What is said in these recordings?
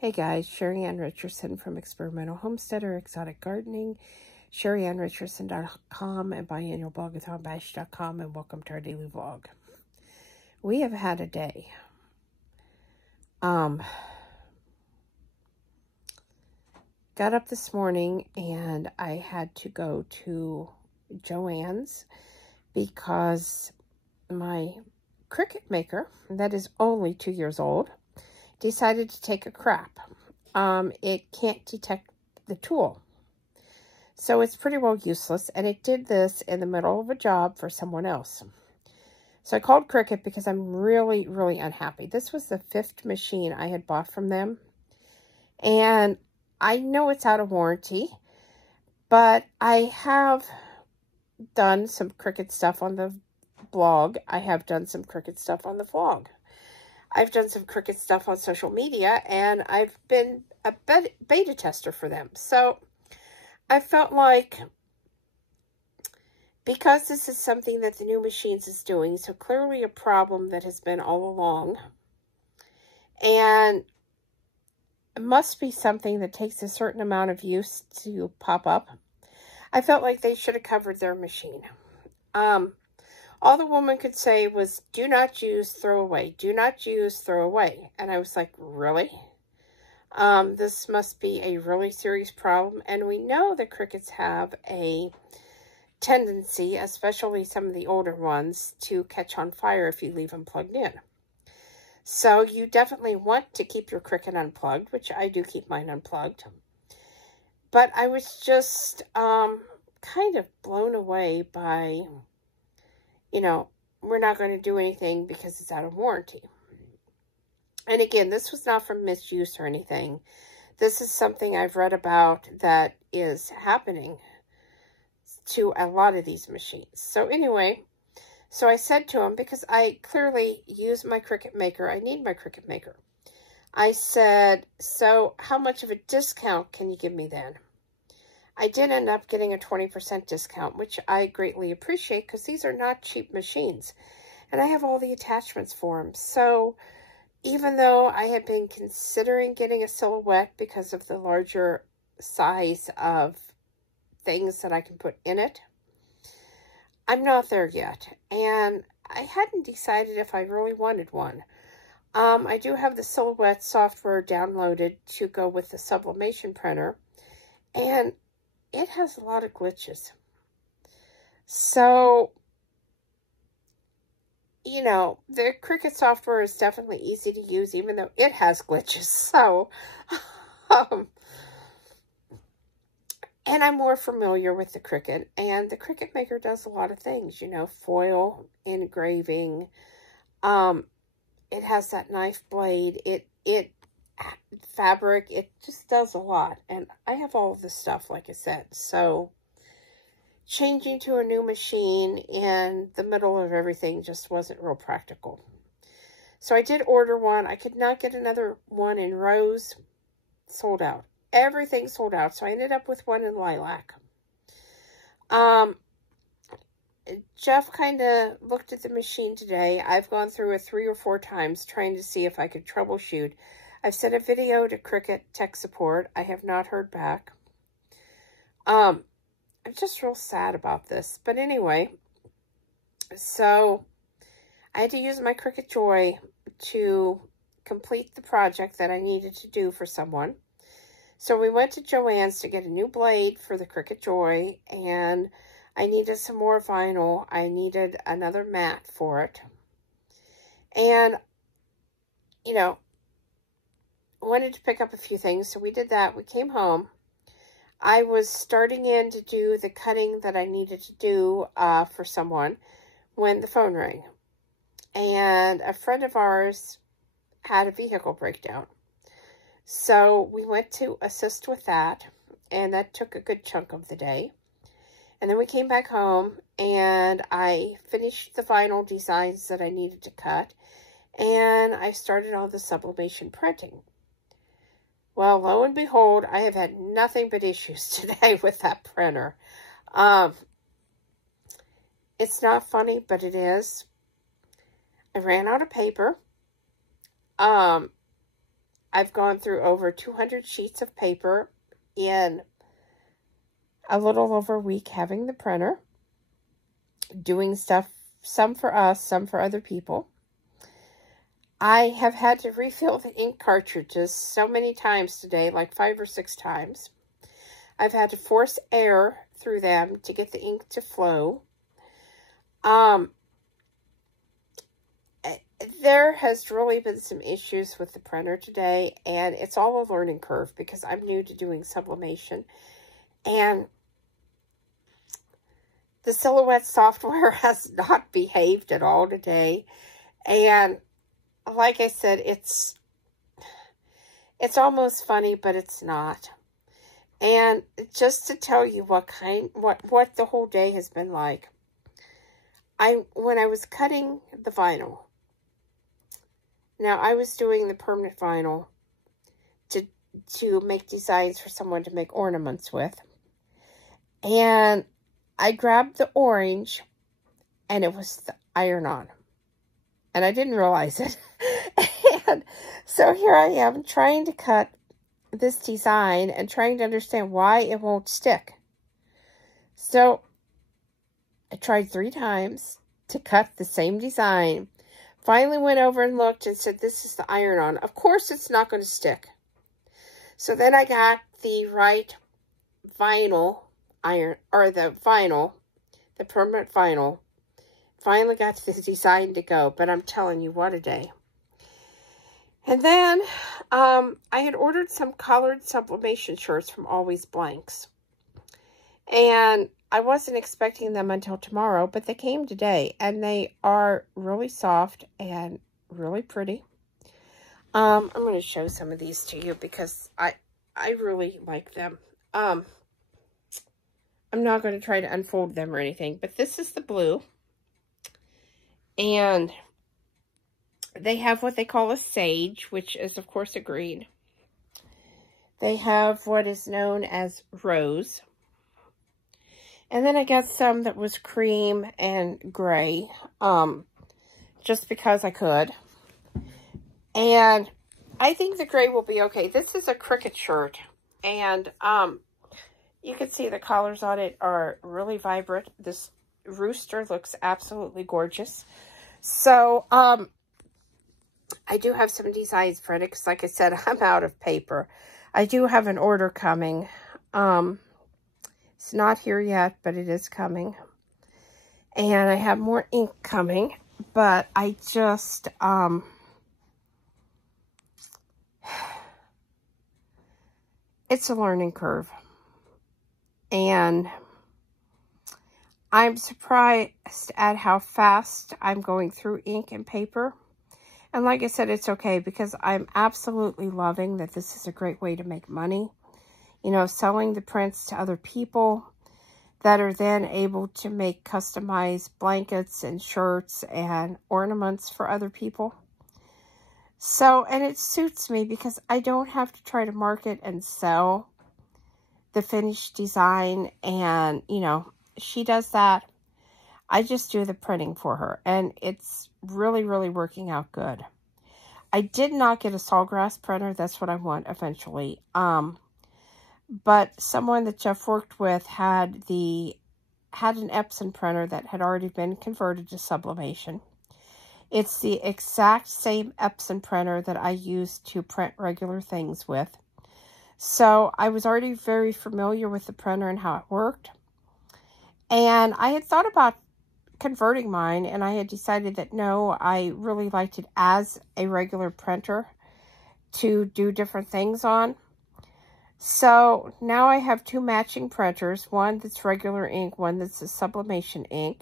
Hey guys, Sheri Richerson from Experimental Homesteader Exotic Gardening, SheriRicherson.com and biannualblog.com, and welcome to our daily vlog. We have had a day. Got up this morning and I had to go to Joann's because my cricket maker, that is only 2 years old, decided to take a crap. It can't detect the tool. So it's pretty well useless, and it did this in the middle of a job for someone else. So I called Cricket because I'm really, really unhappy. This was the 5th machine I had bought from them. And I know it's out of warranty, but I have done some Cricket stuff on the blog. I have done some Cricket stuff on the vlog. I've done some Cricket stuff on social media, and I've been a beta tester for them. So I felt like, because this is something that the new machines is doing, so clearly a problem that has been all along, and it must be something that takes a certain amount of use to pop up, I felt like they should have covered their machine. All the woman could say was, do not use, throw away. Do not use, throw away. And I was like, really? This must be a really serious problem. And we know that crickets have a tendency, especially some of the older ones, to catch on fire if you leave them plugged in. So you definitely want to keep your cricket unplugged, which I do keep mine unplugged. But I was just kind of blown away by, you know, we're not going to do anything because it's out of warranty. And again, this was not from misuse or anything. This is something I've read about that is happening to a lot of these machines. So anyway, so I said to him, because I clearly use my Cricket maker, I need my Cricket maker. I said, so how much of a discount can you give me then? I did end up getting a 20% discount, which I greatly appreciate because these are not cheap machines. And I have all the attachments for them. So even though I had been considering getting a Silhouette because of the larger size of things that I can put in it, I'm not there yet. And I hadn't decided if I really wanted one. I do have the Silhouette software downloaded to go with the sublimation printer. And it has a lot of glitches. So, you know, the Cricket software is definitely easy to use, even though it has glitches. So, and I'm more familiar with the Cricket. And the Cricket maker does a lot of things, you know, foil, engraving. It has that knife blade. Fabric, it just does a lot. And I have all of this stuff, like I said. So changing to a new machine in the middle of everything just wasn't real practical. So I did order one. I could not get another one in rose. Sold out. Everything sold out. So I ended up with one in lilac. Jeff kind of looked at the machine today. I've gone through it 3 or 4 times trying to see if I could troubleshoot. I've sent a video to Cricket tech support. I have not heard back. I'm just real sad about this. But anyway, so I had to use my Cricket Joy to complete the project that I needed to do for someone. So we went to Joann's to get a new blade for the Cricket Joy, and I needed some more vinyl. I needed another mat for it. And, you know, wanted to pick up a few things, so we did that. We came home. I was starting in to do the cutting that I needed to do for someone when the phone rang. And a friend of ours had a vehicle breakdown. So we went to assist with that, and that took a good chunk of the day. And then we came back home, and I finished the vinyl designs that I needed to cut, and I started all the sublimation printing. Well, lo and behold, I have had nothing but issues today with that printer. It's not funny, but it is. I ran out of paper. I've gone through over 200 sheets of paper in a little over a week having the printer, doing stuff, some for us, some for other people. I have had to refill the ink cartridges so many times today, like 5 or 6 times. I've had to force air through them to get the ink to flow. There has really been some issues with the printer today, and it's all a learning curve because I'm new to doing sublimation. And the Silhouette software has not behaved at all today. And like I said, it's almost funny, but it's not. And just to tell you what the whole day has been like, when I was cutting the vinyl, now I was doing the permanent vinyl to make designs for someone to make ornaments with. And I grabbed the orange, and it was the iron-on. And I didn't realize it. And so here I am trying to cut this design and trying to understand why it won't stick. So I tried 3 times to cut the same design. Finally went over and looked and said, this is the iron-on. Of course it's not going to stick. So then I got the right vinyl iron, or the vinyl, the permanent vinyl. Finally got the design to go, but I'm telling you, what a day. And then I had ordered some colored sublimation shirts from Always Blanks. And I wasn't expecting them until tomorrow, but they came today. And they are really soft and really pretty. I'm going to show some of these to you because I really like them. I'm not going to try to unfold them or anything, but this is the blue. And they have what they call a sage, which is, of course, a green. They have what is known as rose. And then I got some that was cream and gray, just because I could. And I think the gray will be okay. This is a cricket shirt. And you can see the collars on it are really vibrant. This rooster looks absolutely gorgeous. So, I do have some designs for it because, like I said, I'm out of paper. I do have an order coming. It's not here yet, but it is coming. And I have more ink coming, but I just, it's a learning curve. And I'm surprised at how fast I'm going through ink and paper. And like I said, it's okay because I'm absolutely loving that this is a great way to make money. You know, selling the prints to other people that are then able to make customized blankets and shirts and ornaments for other people. So, and it suits me because I don't have to try to market and sell the finished design. And, you know, she does that. I just do the printing for her. And it's really, really working out good. I did not get a sawgrass printer. That's what I want eventually. But someone that Jeff worked with had an Epson printer that had already been converted to sublimation. It's the exact same Epson printer that I use to print regular things with. So I was already very familiar with the printer and how it worked. And I had thought about converting mine, and I had decided that no, I really liked it as a regular printer to do different things on. So now I have 2 matching printers, one that's regular ink, one that's a sublimation ink.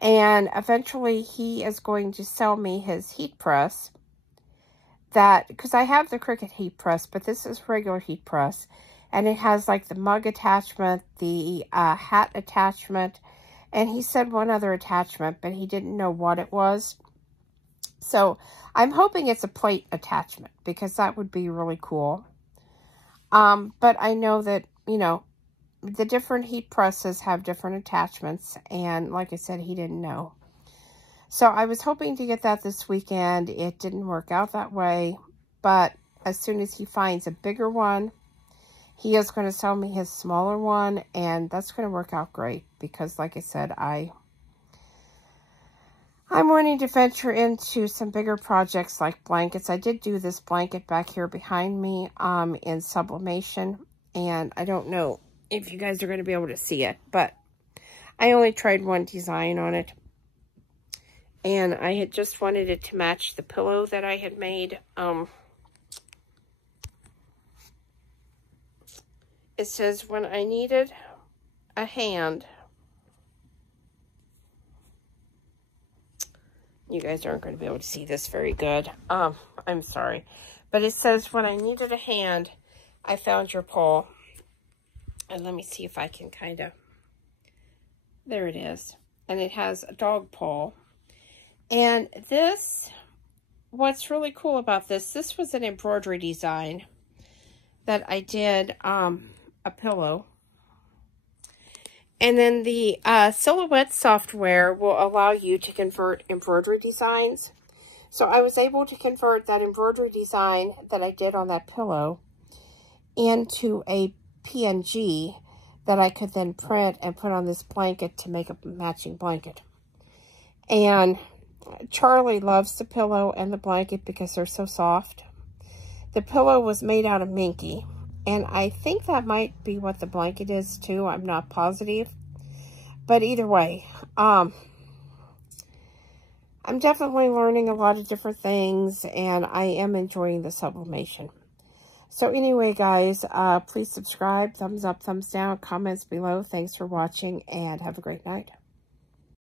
And eventually he is going to sell me his heat press, that, because I have the Cricut heat press, but this is regular heat press. And it has like the mug attachment, the hat attachment, and he said one other attachment, but he didn't know what it was. So I'm hoping it's a plate attachment because that would be really cool. But I know that, you know, the different heat presses have different attachments. And like I said, he didn't know. So I was hoping to get that this weekend. It didn't work out that way. But as soon as he finds a bigger one, he is going to sell me his smaller one, and that's going to work out great because, like I said, I'm wanting to venture into some bigger projects like blankets. I did do this blanket back here behind me in sublimation, and I don't know if you guys are going to be able to see it, but I only tried one design on it, and I had just wanted it to match the pillow that I had made. It says, when I needed a hand. You guys aren't going to be able to see this very good. I'm sorry. But it says, when I needed a hand, I found your paw. And let me see if I can kind of... There it is. And it has a dog paw. And this, what's really cool about this was an embroidery design that I did, a pillow. And then the Silhouette software will allow you to convert embroidery designs. So I was able to convert that embroidery design that I did on that pillow into a PNG that I could then print and put on this blanket to make a matching blanket. And Charlie loves the pillow and the blanket because they're so soft. The pillow was made out of minky. And I think that might be what the blanket is too. I'm not positive. But either way, I'm definitely learning a lot of different things. And I am enjoying the sublimation. So anyway, guys, please subscribe. Thumbs up, thumbs down, comments below. Thanks for watching and have a great night.